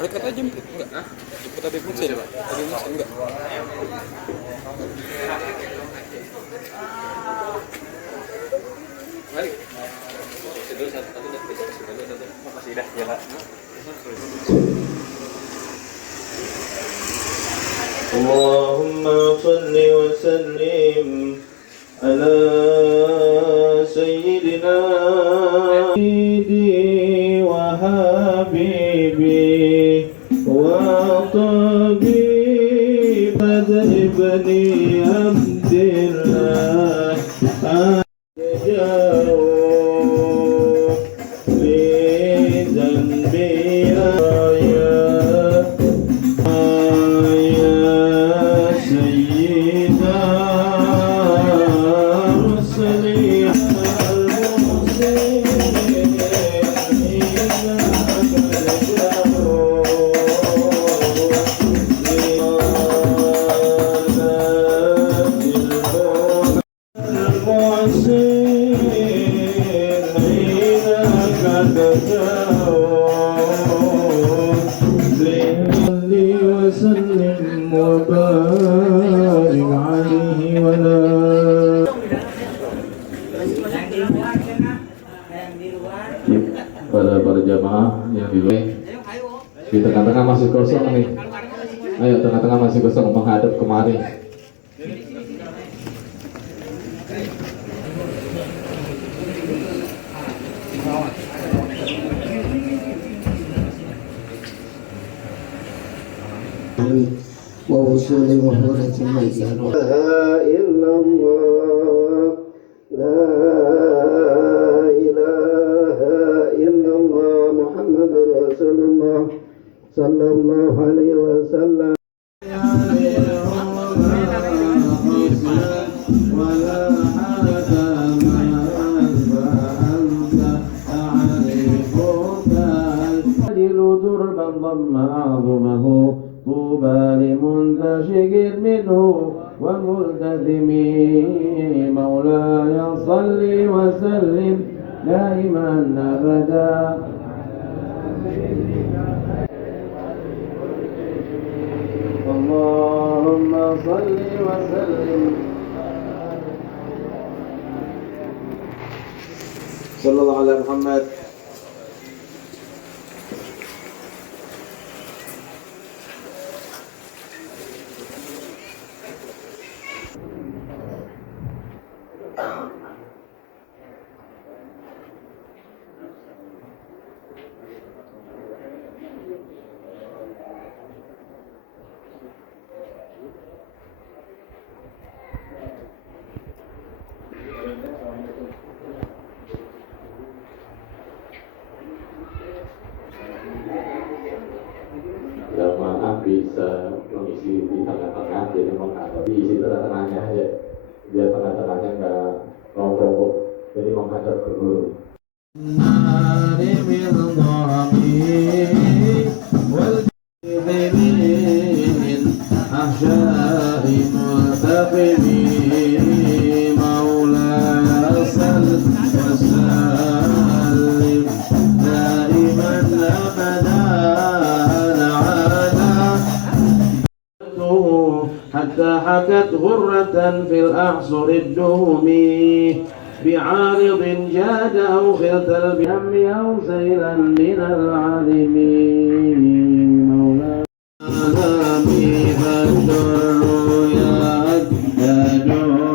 Ada kata jemput enggak? Jemput Habib Muhsin. Habib Muhsin enggak? Mari. Makasih dah ya, Pak. Allahumma salli wa sallim ala sayyidina wa habibi wa tabib ibni Abdillah pada para jamaah yang di luar. Di tengah-tengah masih kosong nih. Ayo, tengah-tengah masih kosong, menghadap kemari. ووصول وحورة الميزان لا إلا الله لا إله إلا الله محمد رسول الله صلى الله عليه وسلم ضم أعظمه طوبى لمنتشق منه وملتزم مولاي صل وسلم دائما أبدا اللهم صل وسلم صلى الله على محمد. Jamaah bisa mengisi di tengah-tengah, jadi menghadap diisi tengah-tengahnya aja, biar tengah-tengahnya nggak rombong, jadi menghadap ke guru. والجبين أحشاء ملتقمي مولاي صل وسلم دائما أبدا على حتى حكت غرة في الأعصر الدهم بعارض جاد أو خلت البهم أو سيلا من العالمين مولاي فالدر يزداد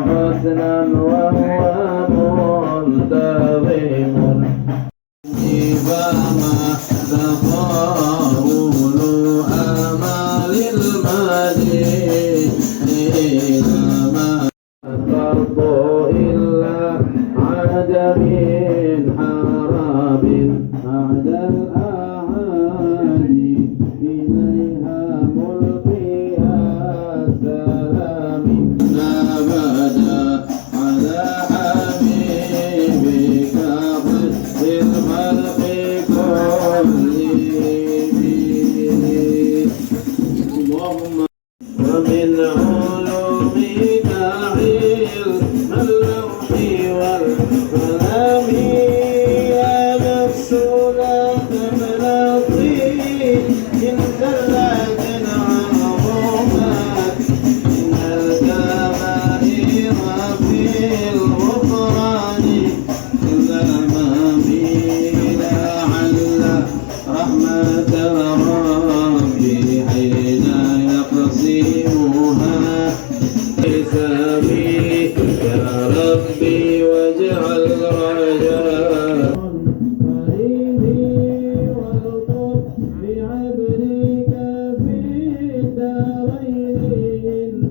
حسنا وهو منتظم فما تخاول آمال المدينة ما ترضى إلا عدم حراب بعد الأعادي إليها ملقيها السلام نبدا على حبيبك ضد الخلق كلهم اللهم ومن علومك علم اللوح والقلم يا نفس لا تملطي إن زلت عظمت إن الكبائر في الغفران الأمامي لعل رحمة ربي حين يقسمها حسابي يا ربي واجعل رجاء قريبي والطف بعبدك في الدارين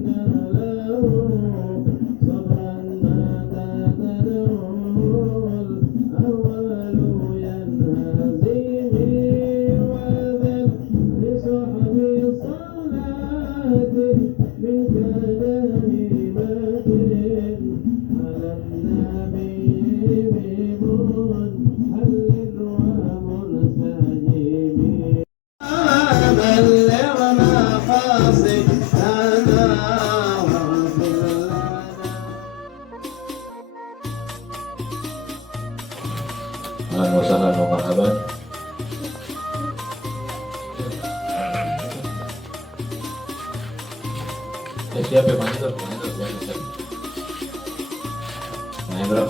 إن له صبرا ما تتدعو الأول ينهزمي وذل لصحب الصلاة منك دائمة على النبي بمنهل ومنسجم بلغ مقاصدنا واغفر لنا أهلا وسهلا ومرحبا. Siapa yang Mahendra? Mahendra.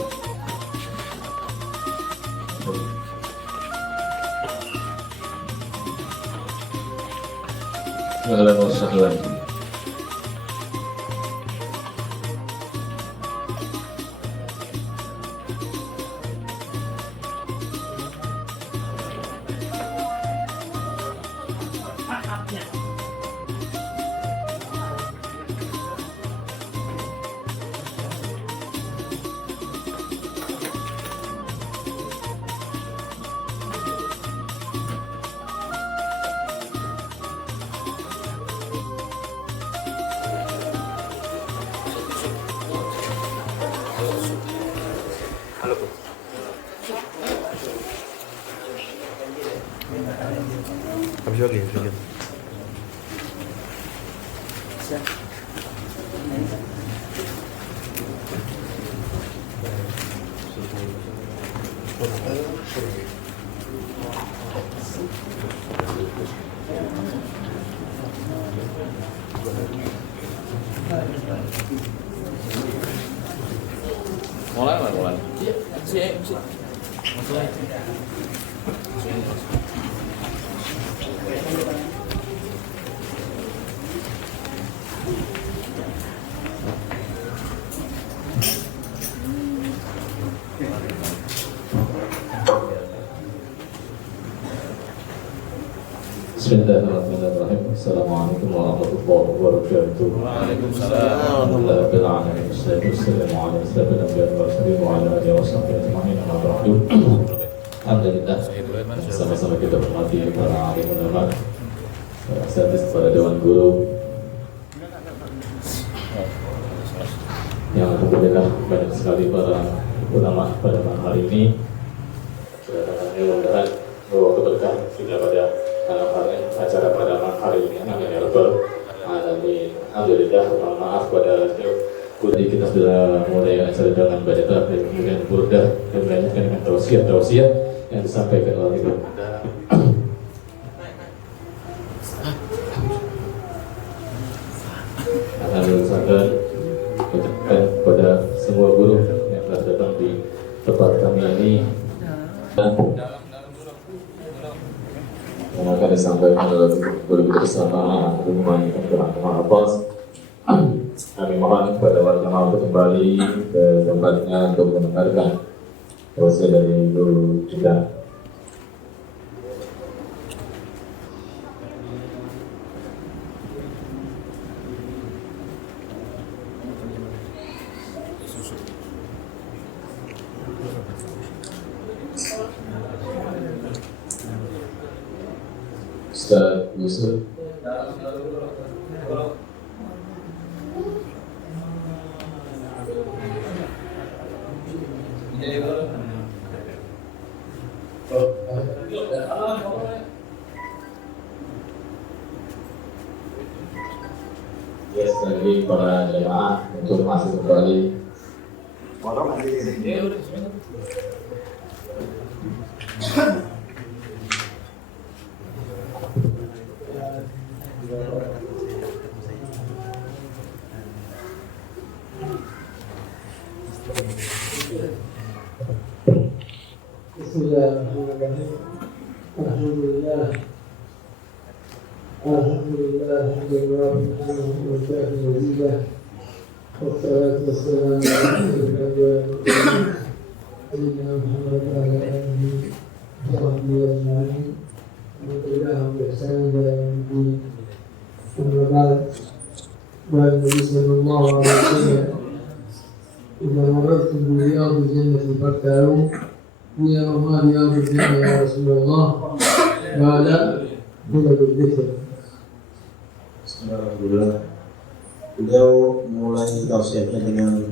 Ahlan wa sahlan. Halo Bu. Habis lagi. Mulai lah, mulai. Bismillahirrahmanirrahim. Assalamualaikum warahmatullahi wabarakatuh. Waalaikumsalam. Alhamdulillah rabbil alamin. Wassalatu wassalamu ala asyrafil anbiya'i wal mursalin wa ala alihi washabbihi ajma'in. Amma ba'du. Alhamdulillah. Sama-sama kita hormati para alim ulama, para asatidz, para dewan guru. Yang alhamdulillah banyak sekali para ulama pada malam hari ini. Mudah-mudahan bahwa keberkahan sudah pada dalam acara pada malam hari ini. Amin ya rabbal alamin. Alhamdulillah, mohon maaf pada Kudi kita sudah mulai acara dengan baca takbir, kemudian burdah dan melanjutkan dengan tausiah yang disampaikan oleh Ibu. Alhamdulillah dan ucapkan kepada semua guru yang telah datang di tempat kami ini yang akan disampaikan oleh guru kita bersama Rumah Abbas. Kami mohon kepada warga mampu kembali ke tempatnya untuk mendengarkan tausiah dari guru kita. Ustaz Yusuf. Yes, lagi para jemaah untuk masuk kembali. Bismillahirrahmanirrahim. Alhamdulillah. Alhamdulillah. Alhamdulillah. Wassalatu wassalamu ala Sayyidina Muhammad wa ala alihi wa sahbihi ajma'in. Wa tabi'ahum bi ihsan ila yaumid din. Amma ba'd. Wa Nabi sallallahu alaihi wasallam idza marartum bi riyadil jannati farta'u يا الله يا رجل يا رسول الله قال بلد الذكر. Alhamdulillah, beliau mulai tausiahnya dengan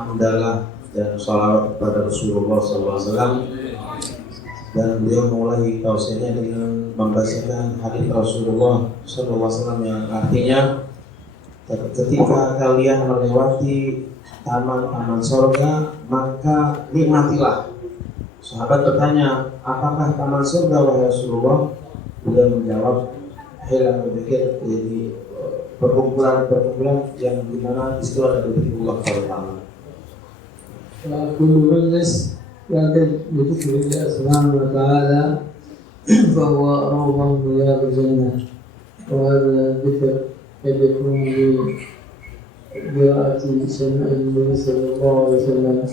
hamdalah dan sholawat kepada Rasulullah SAW, dan beliau mulai tausiahnya dengan membacakan hadis Rasulullah SAW yang artinya ketika kalian melewati taman-taman surga maka nikmatilah. Sahabat bertanya, apakah taman surga wahai Rasulullah? Beliau menjawab, hilang berpikir, jadi perkumpulan-perkumpulan yang dimana di situ ada zikrullah Ta'ala. كل مجلس يعتد بذكر الله سبحانه وتعالى فهو روضة من رياض الجنة، وهذا الذكر قد يكون بقراءة شمائل النبي صلى الله عليه وسلم،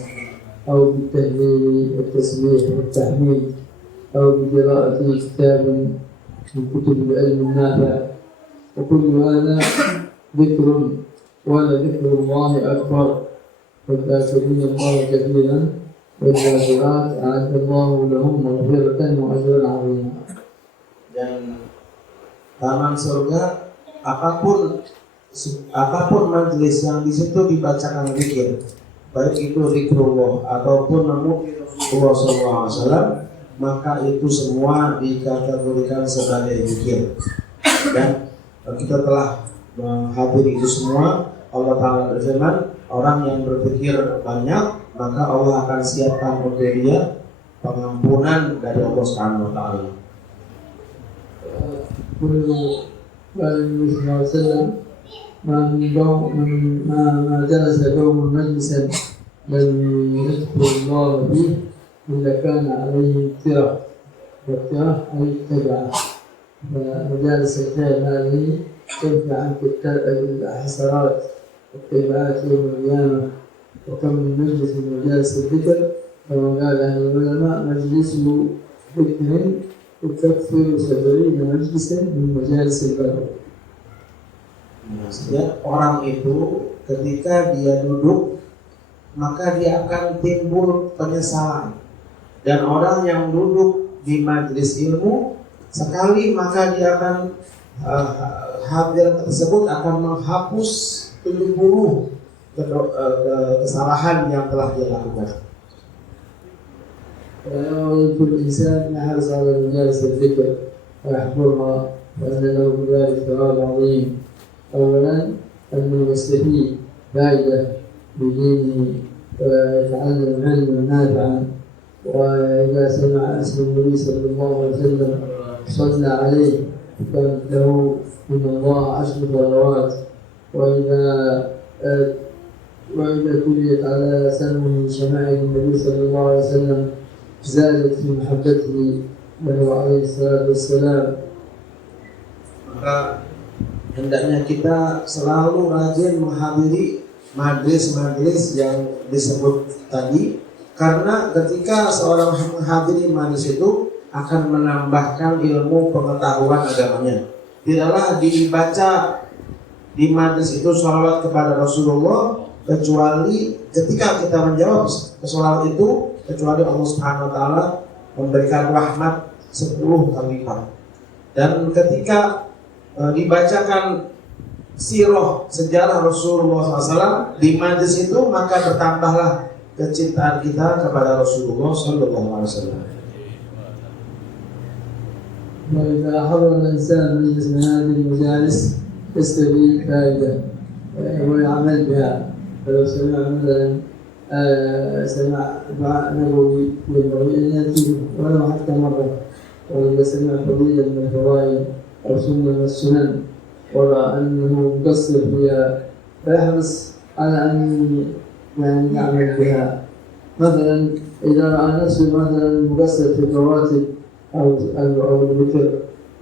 أو بالتهليل والتسبيح والتحميد، أو بقراءة كتاب من كتب العلم النافع، وكل هذا ذكر، ولذكر الله أكبر، والذاكرين الله كثيرا والذاكرات أعد الله لهم مغفرة وأجرا عظيما. Dan taman surga, apapun majelis yang di situ dibacakan zikir, baik itu zikrullah ataupun memuji Rasulullah SAW, maka itu semua dikategorikan sebagai zikir. Dan kita telah menghadiri itu semua. Allah Ta'ala berfirman, orang yang berpikir banyak maka Allah akan siapkan untuk dia pengampunan dari Allah Subhanahu wa Ta'ala. كل قال النبي صلى الله عليه وسلم ما جلس قوم مجلسا لم يذكر الله فيه إلا كان عليه ترى، والترى أي تبعة. فمجالس الخير هذه تنفع عنك الحسرات والتبعات يوم القيامة. وكم من مجلس من مجالس الذكر كما قال أهل العلماء مجلس ذكر يكفر 70 مجلسا من مجالس البر. Setiap orang itu ketika dia duduk maka dia akan timbul penyesalan, dan orang yang duduk di majelis ilmu sekali maka dia akan hadir tersebut akan menghapus 70 kesalahan yang telah dia lakukan. كل إنسان يحرص على مجالس الذكر ويحضرها، وأن له بذلك ثواب عظيم. أولا أنه يستفيد فائدة بدينه ويتعلم علما نافعا. وإذا سمع اسم النبي صلى الله عليه وسلم صلى عليه كانت له من الله 10 صلوات. وإذا تليت على سمه شمائل النبي صلى الله عليه وسلم زادت في محبته له عليه الصلاة والسلام. Maka hendaknya kita selalu rajin menghadiri majlis-majlis yang disebut tadi, karena ketika seorang menghadiri majlis itu akan menambahkan ilmu pengetahuan agamanya. Tidaklah dibaca di majlis itu sholawat kepada Rasulullah kecuali ketika kita menjawab sholawat itu, kecuali Allah Subhanahu Wa Taala memberikan rahmat 10 kali lipat. Dan ketika dibacakan sirah sejarah Rasulullah SAW di majlis itu, maka bertambahlah kecintaan kita kepada Rasulullah SAW. وإذا حضر الإنسان مجلس من هذه المجالس يستفيد فائدة ويعمل بها. فلو سمع مثلا سمع دعاء نبوي ينبغي أن يأتيه ولو حتى مرة. وإذا سمع فضيلة من الفضائل أو سنة من السنن ورأى أنه مقصر فيها فيحرص على أن يعمل بها. مثلا إذا رأى نفسه مثلا مقصر في الرواتب أو الذكر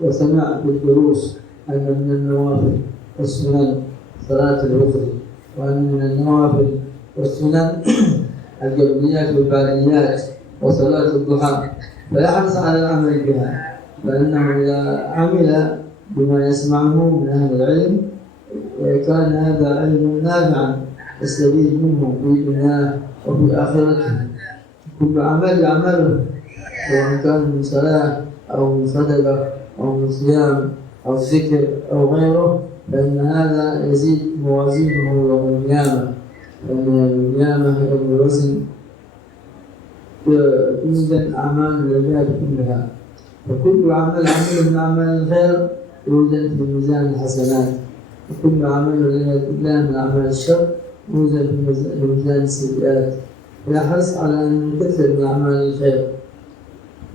وسمع في الدروس أن من النوافل والسنن صلاة الوتر، وأن من النوافل والسنن القبليات والبعديات وصلاة الضحى، فيحرص على العمل بها. فإنه إذا عمل بما يسمعه من أهل العلم كان هذا علم نافعا يستفيد منه في دنياه وفي آخرته. كل عمل يعمله سواء كان من صلاة أو من صدقة أو من صيام أو ذكر أو غيره، فإن هذا يزيد موازينه يوم القيامة. فإن القيامة يوم الوزن توزن أعمال العباد كلها، فكل عمل من أعمال الخير يوزن في ميزان الحسنات، وكل عمل لا من أعمال الشر يوزن في ميزان السيئات. فيحرص على أن يكثر من أعمال الخير.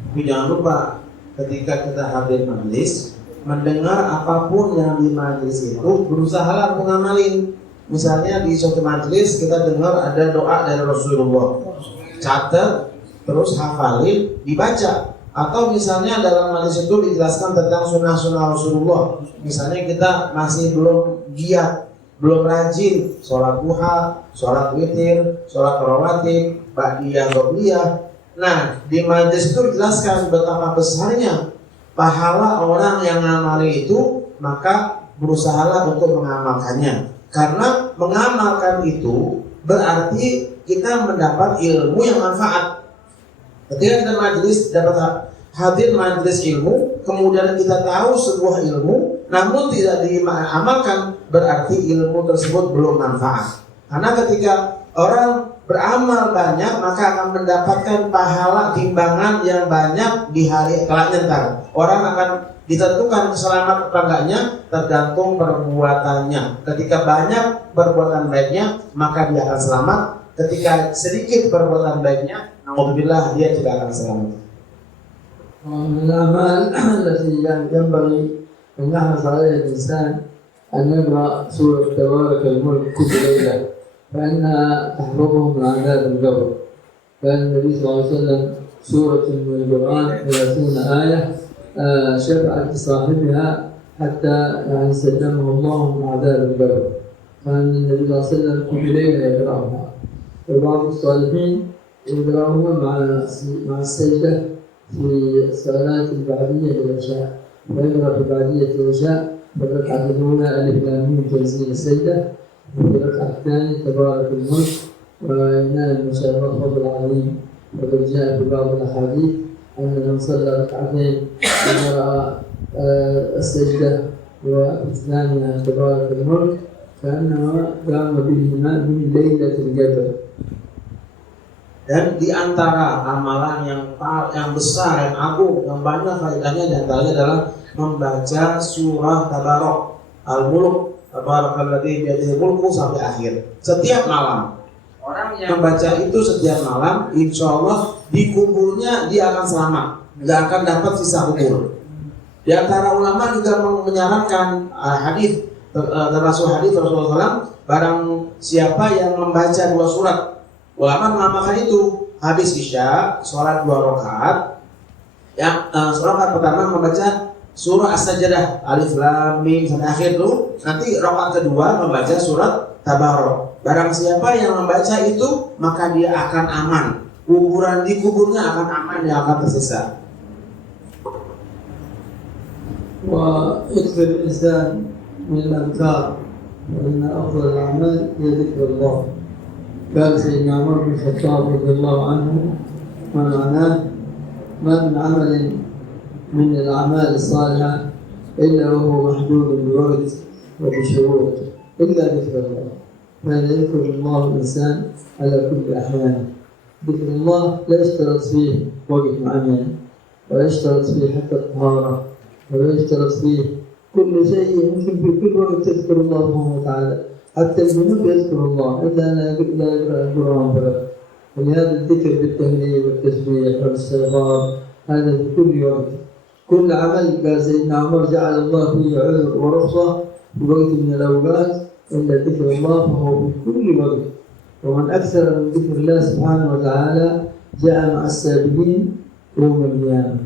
Tapi jangan lupa ketika kita hadir majlis, mendengar apapun yang di majlis itu, berusahalah mengamalin. Misalnya di suatu majlis kita dengar ada doa dari Rasulullah, catat, terus hafalin, dibaca. Atau misalnya dalam majlis itu dijelaskan tentang sunnah-sunnah Rasulullah. Misalnya kita masih belum giat, belum rajin sholat duha, sholat witir, sholat rawatib, ba'diyah, qobliyah. Nah, di majlis itu dijelaskan betapa besarnya pahala orang yang ngamali itu, maka berusahalah untuk mengamalkannya. Karena mengamalkan itu berarti kita mendapat ilmu yang manfaat. Ketika kita majlis dapat hadir majlis ilmu, kemudian kita tahu sebuah ilmu, namun tidak diamalkan, berarti ilmu tersebut belum manfaat. Karena ketika orang beramal banyak, maka akan mendapatkan pahala timbangan yang banyak di hari kelak nanti. Orang akan ditentukan selamat apa enggaknya tergantung perbuatannya. Ketika banyak perbuatan baiknya, maka dia akan selamat. Ketika sedikit perbuatan baiknya, alhamdulillah dia tidak akan selamat. ومن الأعمال التي ينبغي أن يحرص عليها الإنسان أن يقرأ سورة تبارك الملك كل ليلة، فإنها تحفظه من عذاب القبر. كان النبي صلى الله عليه وسلم سورة من القرآن 30 آية شفعت لصاحبها حتى سلمه الله من عذاب القبر. كان النبي صلى الله عليه وسلم كل ليلة يقرأها. وبعض الصالحين يقرأها مع السجدة في الصلاة البعدية للعشاء، ويقرأ في بعدية العشاء في الركعة الأولى ألف لام ميم تنزيل السجدة، وفي الركعة الثانية تبارك الملك وينال ما شاء الله فضل عظيم. وقد جاء في بعض الأحاديث أن من صلى ركعتين وقرأ السجدة وفي الثانية تبارك الملك كأنما قام بهما من ليلة القدر. Dan di antara amalan yang besar, yang agung, yang banyak faedahnya, di antaranya adalah membaca surah Tabarok, Al-Mulk, Tabarakalladzi biyadihi mulku sampai akhir. Setiap malam orang yang membaca itu setiap malam, insya Allah di kuburnya dia akan selamat, nggak akan dapat sisa kubur. Di antara ulama juga menyarankan hadis termasuk hadis Rasulullah SAW, barang siapa yang membaca 2 surat, ulama menamakan itu habis isya sholat 2 rakaat. Yang rakaat pertama membaca surah As-Sajdah Alif Lam Mim sampai akhir tuh, nanti rakaat kedua membaca surat Tabarok. Barang siapa yang membaca itu maka dia akan aman, kuburan di kuburnya akan aman, dia akan tersisa. ويكثر الإنسان من الأذكار وإن أفضل الأعمال هي ذكر الله. قال سيدنا عمر بن الخطاب رضي الله عنه ومعناه: ما من عمل من الأعمال الصالحة إلا وهو محدود بوقت وبشروط إلا ذكر الله. فهذا يذكر الله الإنسان على كل أحيانه. ذكر الله لا يشترط فيه وقت معين، ولا يشترط فيه حتى الطهارة، ولا يشترط فيه كل شيء. يمكن في كل وقت تذكر الله سبحانه وتعالى، حتى الجنود يذكر الله إلا لا يقرأ القرآن فقط. ولهذا الذكر بالتهليل والتسبيح والاستغفار هذا في كل وقت. كل عمل قال سيدنا عمر جعل الله فيه عذر ورخصة في وقت من الأوقات إلا ذكر الله، فهو في كل وقت. ومن أكثر من ذكر الله سبحانه وتعالى جاء مع السابقين يوم القيامة.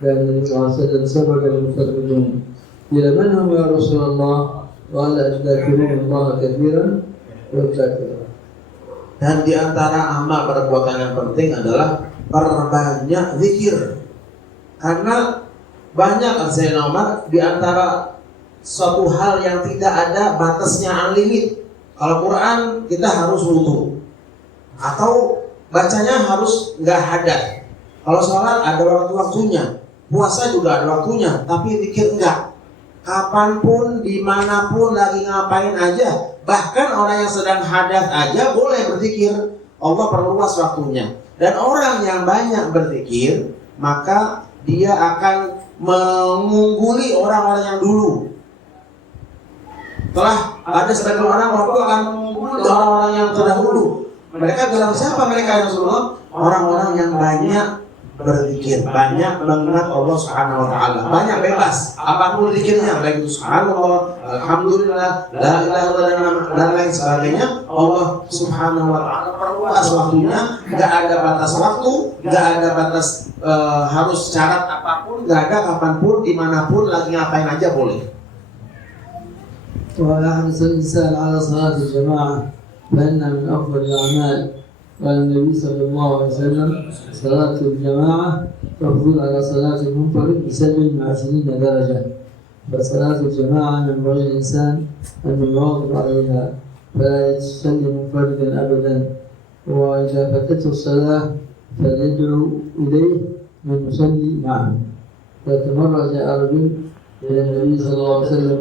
كان النبي صلى الله عليه وسلم سبق المفردون إلى من هم يا رسول الله؟ قال: الذاكرون الله كثيرا والذاكرات. Dan di antara amal perbuatan yang penting adalah perbanyak zikir. Karena banyak Sayyidina Umar di antara suatu hal yang tidak ada batasnya unlimited. Kalau Quran kita harus wudu atau bacanya harus nggak hadat. Kalau sholat ada waktu-waktunya, puasa juga ada waktunya, tapi zikir enggak. Kapanpun, dimanapun, lagi ngapain aja, bahkan orang yang sedang hadat aja boleh berzikir. Allah perluas waktunya. Dan orang yang banyak berzikir, maka dia akan mengungguli orang-orang yang dulu. Setelah ada sebagian orang akan mengungguli orang-orang yang terdahulu. Mereka bilang, siapa mereka ya Rasulullah? Orang-orang yang banyak berzikir, banyak mengingat Allah Subhanahu wa taala, banyak bebas apapun zikirnya, baik itu subhanallah, alhamdulillah, la ilaha illallah dan lain sebagainya. Allah Subhanahu wa taala perluas waktunya, enggak ada batas waktu, enggak ada batas harus syarat apapun, enggak ada kapanpun, dimanapun, lagi ngapain aja boleh. ويحرص الإنسان على صلاة الجماعة فإنها من أفضل الأعمال. قال النبي صلى الله عليه وسلم: صلاة الجماعة تفضل على صلاة المنفرد ب27 درجة. فصلاة الجماعة ينبغي الإنسان أن يواظب عليها فلا يصلي منفردا أبدا. وإذا فاتته الصلاة فليدعو إليه من يصلي معه. ذات مرة جاء رجل إلى النبي صلى الله عليه وسلم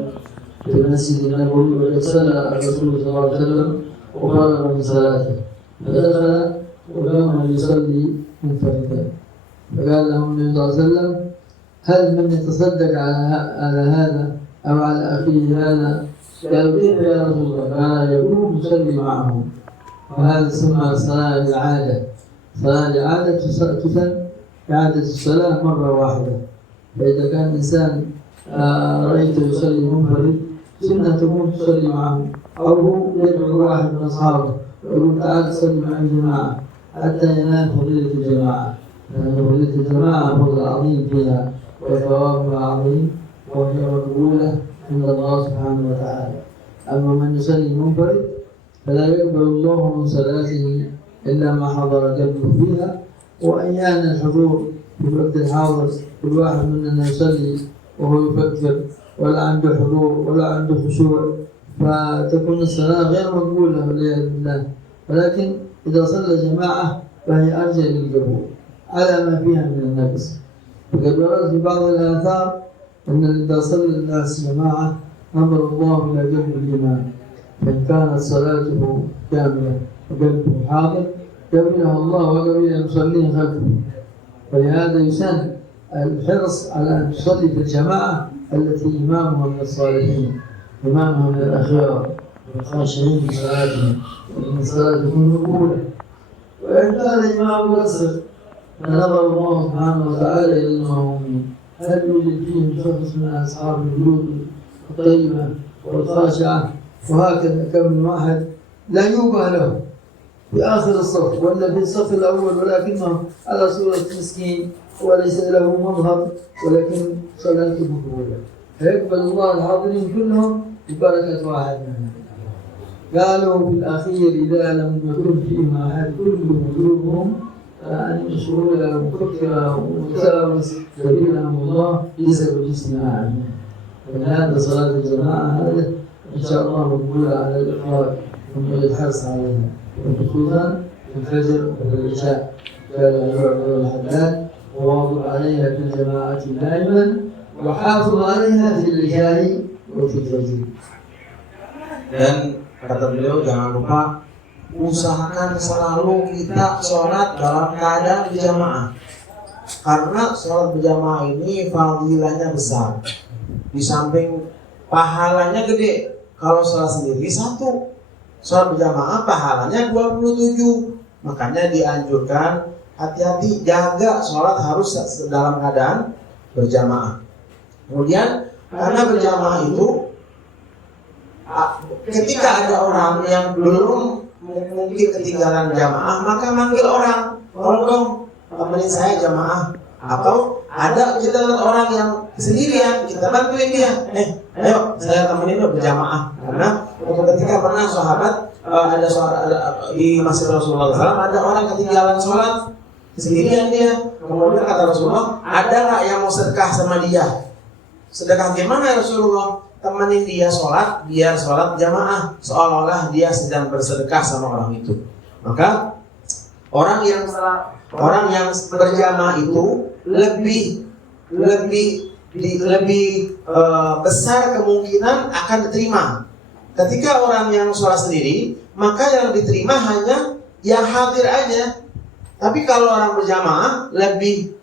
في المسجد النبوي وقد صلى الرسول صلى الله عليه وسلم وفرغ من صلاته، فدخل وكان يصلي منفردا. فقال له النبي صلى الله عليه وسلم: هل من يتصدق على هذا أو على أخيه هذا؟ قال: كيف يا رسول الله؟ قال: يقوم يصلي معهم. وهذا سمى صلاة العادة. صلاة العادة تسن إعادة الصلاة مرة واحدة. فإذا كان الإنسان رأيته يصلي منفرد، سنة تكون تصلي معه، أو هو يدعو واحد من أصحابه ويقول: تعال صلي مع الجماعة حتى ينال فضيلة الجماعة. لأن فضيلة الجماعة فضل عظيم فيها وثوابها عظيم وهي مقبولة عند الله سبحانه وتعالى. أما من يصلي منفرد فلا يقبل الله من صلاته إلا ما حضر قلبه فيها. وأحيانا الحضور في الوقت الحاضر كل واحد مننا يصلي وهو يفكر ولا عنده حضور ولا عنده خشوع، فتكون الصلاة غير مقبولة والعياذ بالله. ولكن إذا صلى جماعة فهي أرجى للقبول على ما فيها من النقص. وقد ورد في بعض الآثار أن إذا صلى الناس جماعة أمر الله إلى قلب الإمام، فإن كانت صلاته كاملة وقلبه حاضر قبلها الله وقبل المصلين خلفه. ولهذا يسن الحرص على أن تصلي في الجماعة التي إمامها من الصالحين. إمامهم من الأخيار والخاشعين في صلاتهم وإن الصلاة تكون مقبولة. وإن كان الإمام مقصر فنظر الله سبحانه وتعالى إلى المأمومين هل يوجد فيهم شخص من أصحاب القلوب الطيبة والخاشعة وهكذا كم من واحد لا يوبى له في آخر الصف ولا في الصف الأول ولكنه على صورة مسكين وليس له مظهر ولكن صلاته مقبولة فيقبل الله الحاضرين كلهم ببركة واحد منهم. قالوا في الأخير إذا لم يكن فيهم أحد كل قلوبهم أن يشعروا له مفكرة ومساوس سبيلهم الله بسبب اجتماعهم. ولهذا صلاة الجماعة هذه إن شاء الله مقبولة على الإخوة ثم الحرص عليها وخصوصا في الفجر وفي العشاء. قال عمر الحداد وواظب عليها في الجماعة دائما وحافظ عليها في العشاء وفي الفجر. Dan kata beliau, jangan lupa usahakan selalu kita sholat dalam keadaan berjamaah, karena sholat berjamaah ini fadilahnya besar. Di samping pahalanya gede, kalau sholat sendiri satu, sholat berjamaah pahalanya 27. Makanya dianjurkan hati-hati, jaga sholat harus dalam keadaan berjamaah. Kemudian karena berjamaah itu ketika ada orang yang belum mungkin ketinggalan jamaah, maka manggil orang, tolong dong temenin saya jamaah. Atau ada kita lihat orang yang sendirian, kita bantuin dia, ayo saya temenin lo berjamaah. Karena ketika pernah sahabat ada di Masjid Rasulullah SAW, ada orang ketinggalan sholat sendirian dia. Kemudian kata Rasulullah, ada nggak yang mau sedekah sama dia? Sedekah gimana ya Rasulullah? Temenin dia sholat, biar sholat jamaah, seolah-olah dia sedang bersedekah sama orang itu. Maka orang yang berjamaah itu lebih besar kemungkinan akan diterima. Ketika orang yang sholat sendiri, maka yang diterima hanya yang hadir aja. Tapi kalau orang berjamaah lebih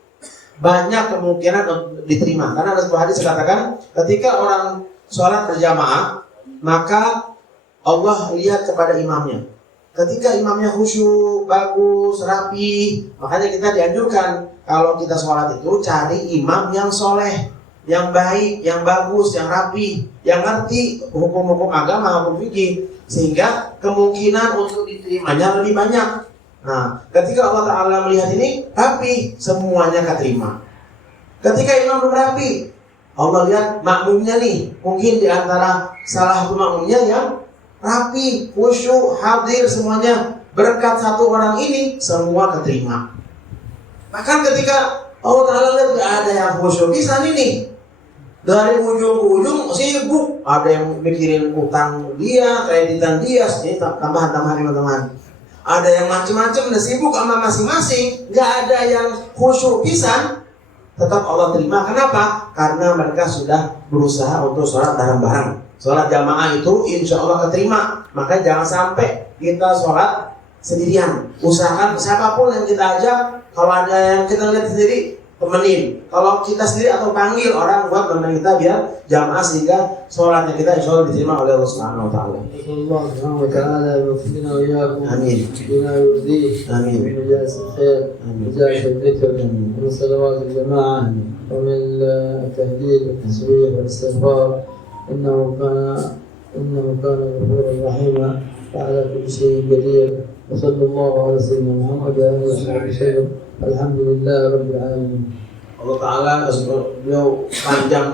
banyak kemungkinan untuk diterima. Karena ada sebuah hadis katakan, ketika orang sholat berjamaah, maka Allah lihat kepada imamnya. Ketika imamnya khusyuk, bagus, rapi, makanya kita dianjurkan kalau kita sholat itu cari imam yang soleh, yang baik, yang bagus, yang rapi, yang ngerti hukum-hukum agama, hukum fikih, sehingga kemungkinan untuk diterimanya lebih banyak. Nah, ketika Allah Ta'ala melihat ini rapi, semuanya keterima. Ketika imam belum rapi, Allah lihat makmumnya nih, mungkin di antara salah satu makmumnya yang rapi, khusyuk, hadir semuanya, berkat satu orang ini semua keterima. Bahkan ketika Allah Ta'ala lihat gak ada yang khusyuk, bisa nih dari ujung ke ujung sibuk, ada yang mikirin utang dia, kreditan dia, ini tambahan teman-teman. Ada yang macam-macam, udah sibuk sama masing-masing, gak ada yang khusyuk pisan. Tetap Allah terima. Kenapa? Karena mereka sudah berusaha untuk sholat bareng-bareng. Sholat jamaah itu insya Allah keterima. Maka jangan sampai kita sholat sendirian. Usahakan siapapun yang kita ajak, kalau ada yang kita lihat sendiri, temenin. Kalau kita sendiri atau panggil orang buat teman kita biar jamaah, sehingga sholatnya kita insya Allah diterima oleh Allah Subhanahu Wa Taala. Allah Subhanahu Wa Taala yuwaffiqna wa iyyakum. Amin. Bima yurdih. Amin. بجاز الخير بجاز الذكر ومن صلوات الجماعة ومن التهديد والتسبيح والاستغفار إنه كان غفورا رحيما وعلى كل شيء قدير وصلى الله على سيدنا محمد وآله وصحبه وسلم الحمد لله رب العالمين. Allah Ta'ala beliau panjang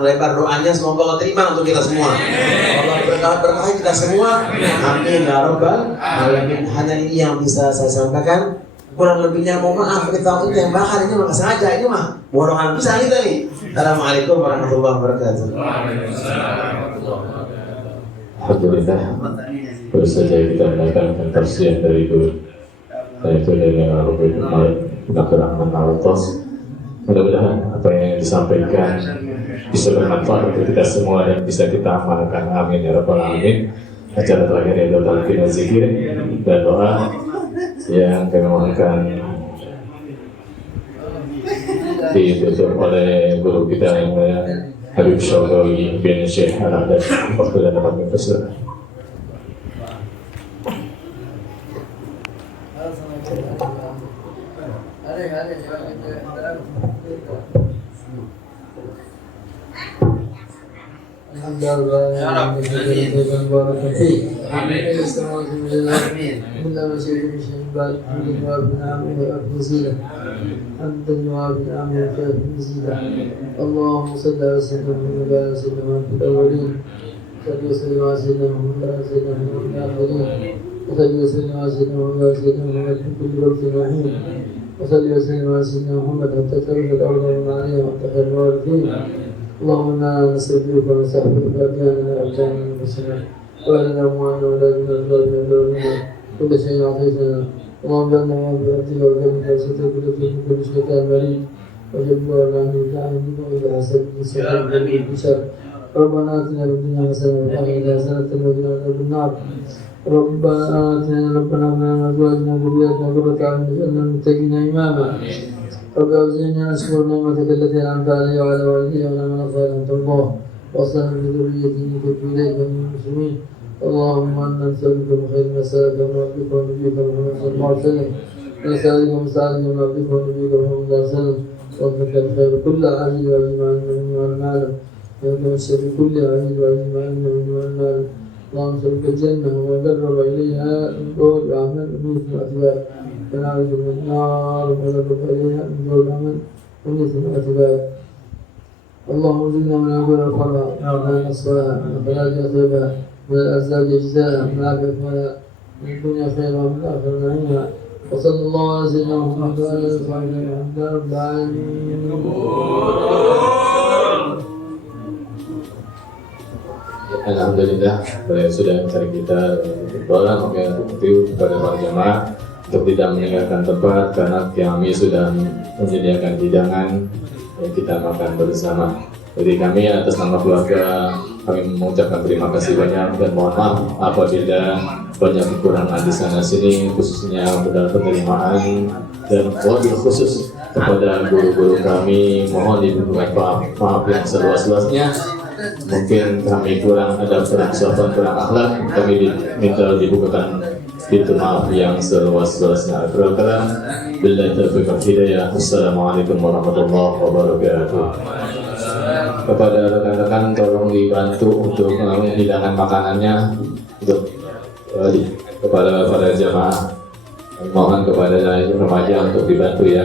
lebar doanya, semoga Allah terima untuk kita semua. Allah berkahi kita semua. Amin ya Rabbal Alamin. Hanya ini yang bisa saya sampaikan. Kurang lebihnya mohon maaf, kita yang bahar ini mah sengaja, ini mah borongan bisa kita nih. Assalamualaikum warahmatullahi wabarakatuh. Alhamdulillah, baru saja kita mendengarkan tafsir dari Guru, yaitu dari Al-Rubi Rahman Al-Tos. Mudah-mudahan apa yang disampaikan bisa bermanfaat untuk kita semua dan bisa kita amalkan. Amin ya Rabbal Alamin. Acara terakhir yaitu talqin zikir dan doa yang kami mohonkan ditutup oleh guru kita yang mulia Habib Syawdawi bin Syekh Al-Haddad. Waktu dan tempat berkesudahan. الحمد لله بارك فيه كل ما شئت من شيء بعد حمد وبنعمه وفضيلة حمدا وبنعمه وفضيلة اللهم صل على سيدنا محمد وعلى سيدنا محمد في الأولين صل وسلم على سيدنا محمد وعلى سيدنا محمد في الآخرين وصل وسلم على سيدنا محمد وعلى سيدنا محمد في كل وقت وحين وصل وسلم على سيدنا محمد حتى ترد الأرض من عليه وحتى خير الوارثين اللهم انا نستغفرك ونستغفرك فاتنا ابدانا انفسنا واهلنا اموالنا واولادنا واولادنا واولادنا كل شيء اعطيتنا اللهم اجعلنا يا بعبدك وكرمك وستر كل كل شيطان مريض وجبار عن الدعاء واذا حسب السلام بالبشر ربنا اتنا في الدنيا حسنه وفي الاخره حسنه وقنا عذاب النار ربنا من ازواجنا وذرياتنا قرة اعين واجعلنا للمتقين اماما رب أوزعني أن أشكر نعمتك التي أنعمت علي وعلى والدي وأن أعمل صالحا ترضاه وأصلح بذريتي تب إليك من المسلمين اللهم إنا نسألك من خير ما سألك من عبدك ونبيك محمد صلى الله عليه وسلم ونسألك من سعادك من عبدك ونبيك محمد صلى الله عليه وسلم وأنك الخير كل عاجل وعاجل ما علمنا منه وما نعلم وأنك من الشر كل عاجل وعاجل ما علمنا منه وما نعلم اللهم نسألك الجنة وما قرب إليها من قول وأعمال وميت وأتباع ونعوذ من النار وما قرب إليها من قول وأعمال وميت وأتباع اللهم ارزقنا من الأول والقرى من الصلاة من الفلاح أطيبها من الأزواج أجزاء من العافية من الدنيا خيرا ومن الآخرة نعيما وصلى الله على سيدنا محمد وعلى آله وصحبه الحمد لله رب العالمين. Alhamdulillah, beliau sudah mencari kita doa, maka itu kepada para jamaah untuk tidak meninggalkan tempat karena kami sudah menyediakan hidangan yang kita makan bersama. Jadi kami atas nama keluarga kami mengucapkan terima kasih banyak dan mohon maaf apabila banyak kekurangan di sana sini, khususnya dalam penerimaan dan wabil khusus kepada guru-guru kami, mohon diberikan maaf yang seluas-luasnya. Mungkin kami kurang ada kurang sopan, kurang akhlak, kami diminta dibukakan pintu maaf yang seluas-luasnya. Billahi taufiq wal hidayah. Assalamualaikum warahmatullahi wabarakatuh. Kepada rekan-rekan tolong dibantu untuk menghidangkan makanannya untuk kepada para jamaah. Mohon kepada remaja untuk dibantu ya.